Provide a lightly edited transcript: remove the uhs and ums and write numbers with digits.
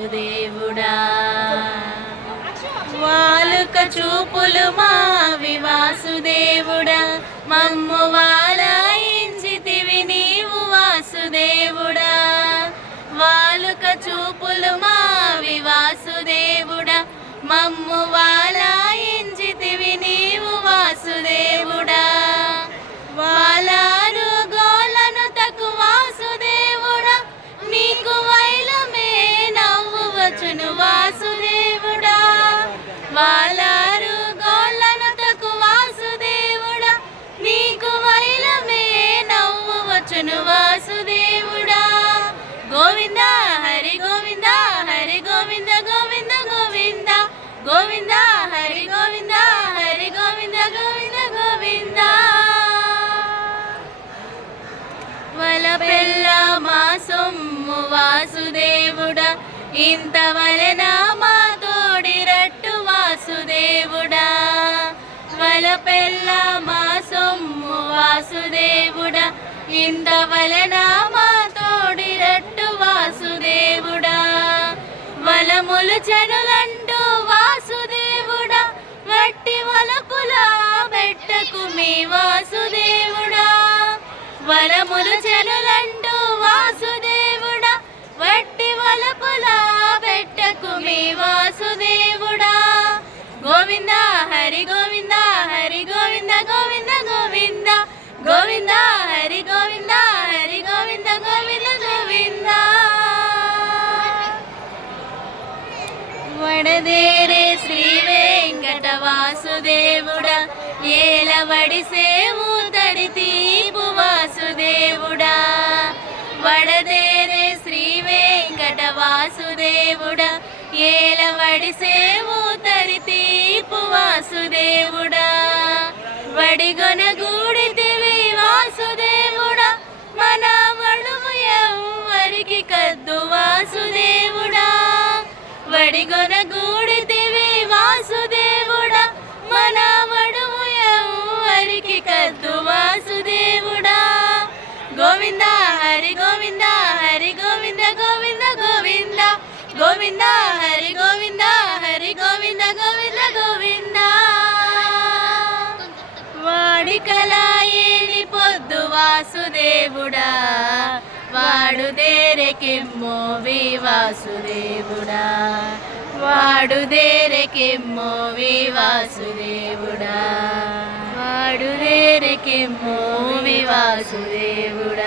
వాసుదేవుడా వాలుక చూపులు మావి వాసుదేవుడా మమ్ము వాలాయించితివి నీవు వాసుదేవుడా వాలుక చూపులు మావి వాసుదేవుడా మమ్ము వాలాయించితివి నీవు వాసుదేవుడా వాలారు గోలను తకు వాసుదేవుడా నీకు వైలమే నవ్వు వచ్చును వాసుదేవుడా వాలారు గోలను తకు వాసుదేవుడా నీకు వైలమే నవ్వు వచ్చును వాసుదేవుడా గోవింద హరి గోవింద హరి గోవింద గోవింద గోవింద గోవింద హరి గోవింద హరి గోవింద గోవింద గోవింద వలపెల్ల మా సొమ్ము వాసుదేవుడా ఇంతవలెన మా తోడిరట్టు వాసుదేవుడా వలపెల్ల మా సొమ్ము వాసుదేవుడా ఇంతవలెన మా తోడిరట్టు వాసుదేవుడా వలములు చనులంటూ వాసుదేవుడా వట్టి వలపుల పెట్టకు మీ వాసుదేవుడా వరములు చనులంటూ వాసుదేవుడా వట్టి వలపుల పెట్టకు మీ వాసుదేవుడా గోవింద హరి గోవింద హరి గోవింద గోవింద గోవింద గోవింద హరి గోవింద హరి గోవింద గోవింద గోవింద వడదేరే శ్రీ వెంకట వాసుదేవుడా ఏలవడి సేవు తడితీపు వాసుదేవుడా వడదేరే శ్రీ వెంకట వాసుదేవుడా ఏలవడి సేవు తడితీపు వాసుదేవుడా వడిగొన గూడితివి వాసుదేవుడా మన వడువు ఎవ్వరికి కద్దు వాసుదేవుడా వడిగొన గూడితివి వాసుదేవుడా మన వడువు ఎవ్వరికి కద్దు వాసుదేవుడా గోవింద హరి గోవింద హరి గోవింద గోవింద గోవింద గోవింద హరి గోవింద హరి గోవింద గోవింద గోవింద వాడికలాయేని పొద్దు వాసుదేవుడా వాడుదేరెకెమ్మోవి వాసుదేవుడా వాడుదేరెకెమ్మోవి వాసుదేవుడా వాడుదేరెకెమ్మోవి వాసుదేవుడా